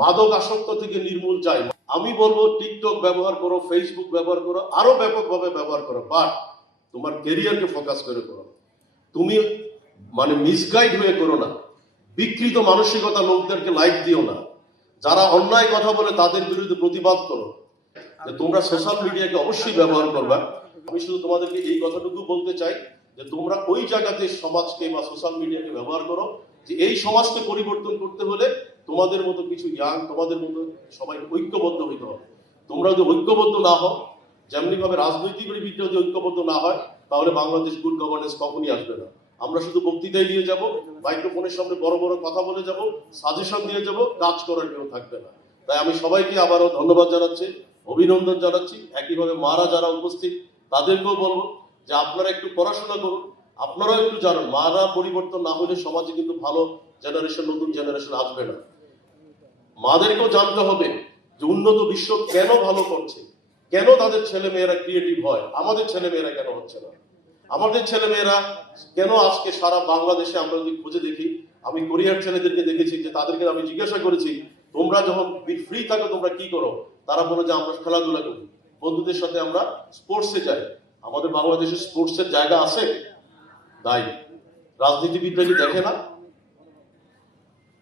মাদক আসক্ত থেকে নির্মূল চাই আমি বলব, টিকটক ব্যবহার করো ফেসবুক ব্যবহার করো, আরও ব্যাপকভাবে ব্যবহার করো বাট তোমার কেরিয়ারকে ফোকাস করে করো। তুমি মানে মিসগাইড হয়ে করো না। বিকৃত মানসিকতা লোকদেরকে লাইক দিও না। যারা অন্যায় কথা বলে তাদের বিরুদ্ধে প্রতিবাদ করো। তোমরা সোশ্যাল মিডিয়াকে অবশ্যই ব্যবহার করবা। আমি শুধু তোমাদেরকে এই কথাটুকু বলতে চাই যে তোমরা ওই জায়গাতে সমাজকে বা সোশ্যাল মিডিয়াকে ব্যবহার করো। যে এই সমাজকে পরিবর্তন করতে হলে তোমাদের মতো কিছু ইয়াং তোমাদের মতো সবাই ঐক্যবদ্ধ হইতে হবে। তোমরা যদি ঐক্যবদ্ধ না হও যেমনি ভাবে রাজনৈতিক ভিত্তিতে যদি ঐক্যবদ্ধ না হয়, তাহলে বাংলাদেশ গুড গভর্নেন্স কখনই আসবে না। আমরা শুধু বক্তৃতায় দিয়ে যাব মাইক্রোফোনের সামনে বড় বড় কথা বলে যাব সাজেশন দিয়ে যাব, কাজ করার কেউ থাকবে না। তাই আমি সবাইকে আবারও ধন্যবাদ জানাচ্ছি, অভিনন্দন জানাচ্ছি। একইভাবে মারা যারা উপস্থিত, তাদেরকেও বলব যে আপনারা একটু পড়াশোনা করুন আপনারাও একটু জানেন, মারা পরিবর্তন না হলে সমাজে কিন্তু ভালো জেনারেশন নতুন জেনারেশন আসবে না। মাদেরকেও জানতে হবে যে উন্নত বিশ্ব কেন ভালো করছে, কেন তাদের ছেলে মেয়েরা ক্রিয়েটিভ হয়, আমাদের ছেলে মেয়েরা কেন হচ্ছে না? আমাদের ছেলে মেয়েরা কেন আজকে সারা বাংলাদেশে আমরা যদি খুঁজে দেখি, আমি কোরিয়ার ছেলেদেরকে দেখেছি যে তাদেরকে আমি জিজ্ঞাসা করেছি, তোমরা যখন ফ্রি থাকো তোমরা কি করো? তারা বলে যে আমরা খেলাধুলা করি। বন্ধুদের সাথে আমরা স্পোর্টসে যাই। আমাদের বাংলাদেশে স্পোর্টসের জায়গা আছে? তাই রাজনীতিবিদরা কি দেখে না?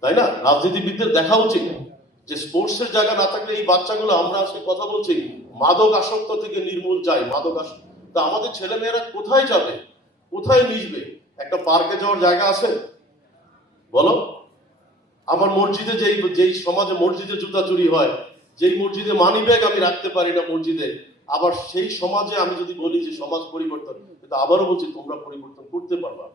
তাই না? রাজনীতিবিদদের দেখা উচিত যে স্পোর্টসের জায়গা না থাকলে এই বাচ্চাগুলো, আমরা আজকে কথা বলছি, মাদক আসক্ত থেকে নির্মূল চাই মাদক আসক্ত। তা আমাদের ছেলে মেয়েরা কোথায় যাবে? কোথায় মিশবে? একটা পার্কে যাওয়ার জায়গা আছে? বলো। আমার মসজিদে যেই যেই সমাজে মসজিদে জুতা চুরি হয়, যেই মসজিদে মানি ব্যাগ আমি রাখতে পারি না মসজিদে, আবার সেই সমাজে আমি যদি বলি যে সমাজ পরিবর্তন, কিন্তু আবারও বলছি, তোমরা পরিবর্তন করতে পারবা